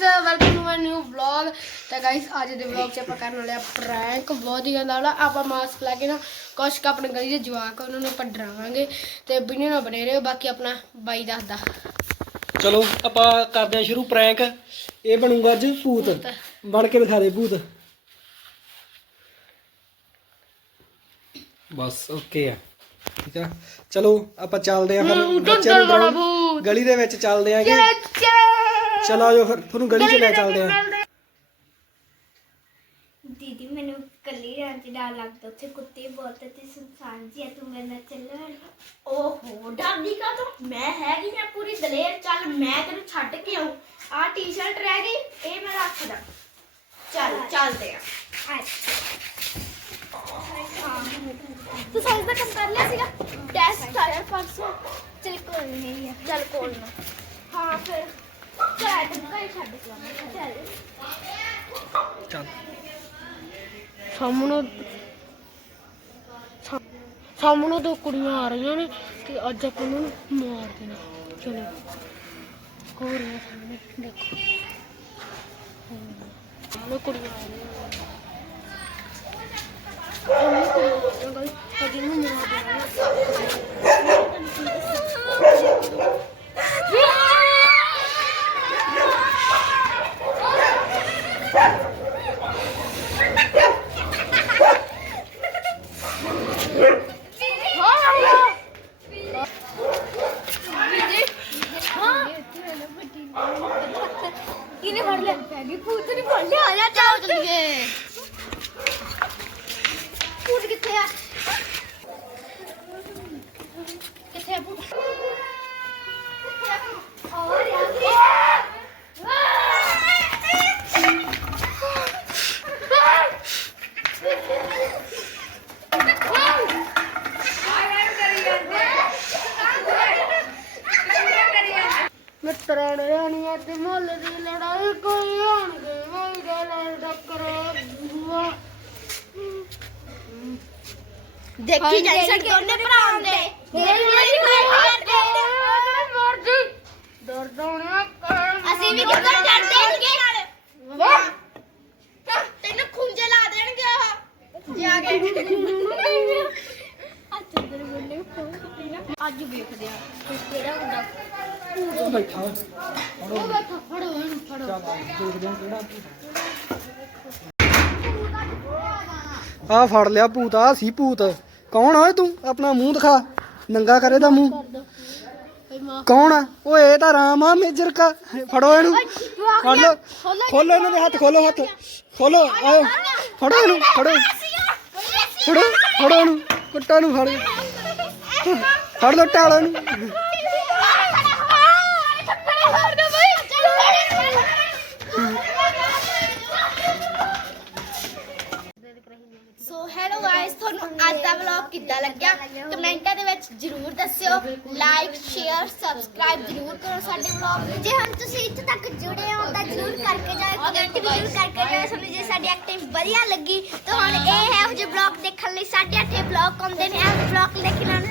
Welcome to my new vlog ਤਾਂ guys ਅੱਜ ਦੇ ਵਲੌਗ 'ਚ ਆਪਾਂ ਕਰਨ ਵਾਲੇ ਆ ਪ੍ਰੈਂਕ ਬਹੁਤ ਹੀ ਗੰਦਾ ਵਾਲਾ ਆਪਾਂ ਮਾਸਕ ਲਾ ਕੇ ਨਾ ਕੁਛ ਕੁ ਆਪਣੇ ਗਲੀ ਦੇ ਜਵਾਕ ਆ, ਉਹਨਾਂ ਨੂੰ ਆਪਾਂ ਡਰਾਵਾਂਗੇ ਤੇ ਵੀਡੀਓ ਨਾਲ ਬਣੇ ਰਹੋ ਬਾਕੀ ਆਪਣਾ ਬਾਈ ਦੱਸਦਾ ਚਲੋ ਆਪਾਂ ਕਰਦੇ ਹਾਂ ਸ਼ੁਰੂ ਪ੍ਰੈਂਕ ਇਹ ਬਣੂਗਾ ਅੱਜ ਭੂਤ ਬਣ ਕੇ ਦਿਖਾ ਦੇ ਭੂਤ ਬਸ ਓਕੇ ਆ ਠੀਕ ਆ ਚਲੋ ਆਪਾਂ ਚੱਲਦੇ ਆ ਫਿਰ ਬੱਚਿਆਂ ਨੂੰ ਡਰਾਉਣ। ਗਲੀ ਦੇ ਵਿੱਚ ਚੱਲਦੇ ਆਂਗੇ ਚਲੋ ਆਜੋ ਫਿਰ ਤੁਹਾਨੂੰ ਗਲੀ 'ਚ ਲੈ ਚੱਲਦੇ ਆ। ਦੀਦੀ ਮੈਨੂੰ ਕੱਲੀ ਰਹਿਣ ਚ ਡਰ ਲੱਗਦਾ ਉੱਥੇ ਕੁੱਤੇ ਬਹੁਤ ਤੇ ਸੁਨਸਾਨ ਜੀ ਹੈ ਤੂੰ ਮੇਰੇ ਨਾਲ ਚੱਲ ਓਹੋ ਡਰਦੀ ਕਾ ਤੂੰ ਮੈਂ ਹੈਗੀ ਆ ਪੂਰੀ ਦਲੇਰ ਚੱਲ ਮੈਂ ਤੈਨੂੰ ਛੱਡ ਕੇ ਆਉਂ ਆ ਟੀ-ਸ਼ਰਟ ਰਹਿ ਗਈ ਇਹ ਮੈਂ ਰੱਖਦਾ। ਚੱਲ ਚੱਲਦੇ ਆ। ਤੂੰ ਸਾਈਜ਼ ਦਾ ਕੰਮ ਕਰ ਲਿਆ ਸੀਗਾ? ਟੈਸਟ ਆਇਆ ਪਰਸੋਂ। ਚਲ ਕੋਈ ਨਹੀਂ ਹੈ ਚੱਲ ਕੋਲ ਨਾ। ਹਾਂ ਫਿਰ। ਸਾਹਮਣੇ ਸਾ- ਸਾਹਮਣੇ ਦੋ ਕੁੜੀਆਂ ਆ ਰਹੀਆਂ ਨੇ ਕਿ ਅੱਜ ਆਪਾਂ ਉਹਨਾਂ ਨੂੰ ਮਾਰ ਦੇਣਾ ਚਲੋ ਹੋ ਰਹੀਆਂ ਸਾਹਮਣੇ ਦੇਖੋ ਸਾਹਮਣੇ ਕੁੜੀਆਂ ਆ ਰਹੀਆਂ ਨੇ ਸਾਹਮਣੇ ਕੁੜੀਆਂ ਆ ਰਹੀਆਂ ਗਾਇਸ ਅੱਜ ਇਹਨੂੰ ਮਾਰ ਦੇਣਾ ਕਿਨੇ ਫੜ ਲਿਆ? ਪੈਗੀ ਭੂਤ ਨੇ ਫੜ ਲਿਆ। ਆ ਜਾ ਚਾਓ ਚੱਲੀਏ। ਭੂਤ ਕਿੱਥੇ ਆ? ਕਿੱਥੇ ਆ ਭੂਤ? ਔਰ ਯਾਰ ਮਿੱਤਰਾਂ ਨੇ ਰਾਣੀਆਂ ਤੇ ਮੁੱਲ ਦੀ ਲੜਾਈ ਕੋਈ ਆਣਗੇ। ਮੈਂ ਦਾ ਲੜ ਟੱਕਰ ਬੁਆ। ਦੇਖੀ ਜਾਈ ਸਾਡੇ ਦੋਨੇ ਭਰਾ ਦੇ ਮੇਰੀ ਮੇਰੀ ਮਰਜ਼ੀ ਡਰਦਾ ਅਸੀਂ ਵੀ ਕਿੱਧਰ ਡਰਦੇ ਨਹੀਂਗੇ ਤੈਨੂੰ ਖੁੰਝੇ ਲਾ ਦੇਣਗੇ ਉਹ। ਜਾ ਕੇ। ਅੱਜ ਵੇਖਦੇ ਆ ਕਿ ਕਿਹੜਾ ਹੁੰਦਾ। ਉਹ ਬੈਠਾ ਉਹ ਬੈਠਾ ਫੜੋ ਇਹਨੂੰ ਫੜੋ। ਚੱਲ ਦੇਖਦੇ ਹਾਂ ਕਿਹੜਾ ਭੂਤ ਆ ਫੜ ਲਿਆ ਭੂਤ ਆ ਸੀ ਭੂਤ। ਕੌਣ ਆ ਓਏ ਤੂੰ? ਆਪਣਾ ਮੂੰਹ ਦਿਖਾ। ਨੰਗਾ ਕਰੇ ਦਾ ਮੂੰਹ। ਕੌਣ ਆ? ਓਏ ਇਹ ਤਾਂ ਰਾਮ ਆ ਮੇਜਰ ਕਾ। ਫੜੋ ਇਹਨੂੰ। ਫੜ ਲੋ ਖੋਲੋ ਇਹਨਾਂ ਦੇ ਹੱਥ ਖੋਲੋ ਹੱਥ। ਖੋਲੋ ਆਓ ਫੜੋ ਇਹਨੂੰ ਫੜੋ। ਫੜੋ ਫੜੋ ਇਹਨੂੰ। ਕੁੱਟਾ ਨੂੰ ਫੜ ਫੜ ਲੋ ਟਾਲ ਇਹਨੂੰ ਸੋ ਹੈਲੋ ਗਾਇਸ ਤੁਹਾਨੂੰ ਅੱਜ ਦਾ ਵਲੌਗ ਕਿੱਦਾਂ ਲੱਗਿਆ? ਕਮੈਂਟਾਂ ਦੇ ਵਿੱਚ ਜਰੂਰ ਦੱਸਿਓ। ਲਾਈਕ ਸ਼ੇਅਰ ਸਬਸਕ੍ਰਾਈਬ ਜਰੂਰ ਕਰੋ ਸਾਡੇ ਵਲੌਗ ਜੇ ਹੁਣ ਤੁਸੀਂ ਇੱਥੇ ਤੱਕ ਜੁੜੇ ਹੋ, ਤਾਂ ਜਰੂਰ ਕਰਕੇ ਜਾਓ ਕਮੈਂਟ ਵੀ ਜਰੂਰ ਕਰਕੇ ਜਾਓ। ਸਾਨੂੰ ਜੇ ਸਾਡੀ ਐਕਟਿੰਗ ਵਧੀਆ ਲੱਗੀ ਤਾਂ ਹੁਣ ਇਹ ਹੈ ਉਹ ਜਿਹੇ ਵਲੌਗ ਦੇਖਣ ਲਈ। ਸਾਡੇ ਅੱਠੇ ਵਲੌਗ ਆਉਂਦੇ ਨੇ ਇਹ ਵਲੌਗ ਦੇਖਣ ਨਾਲ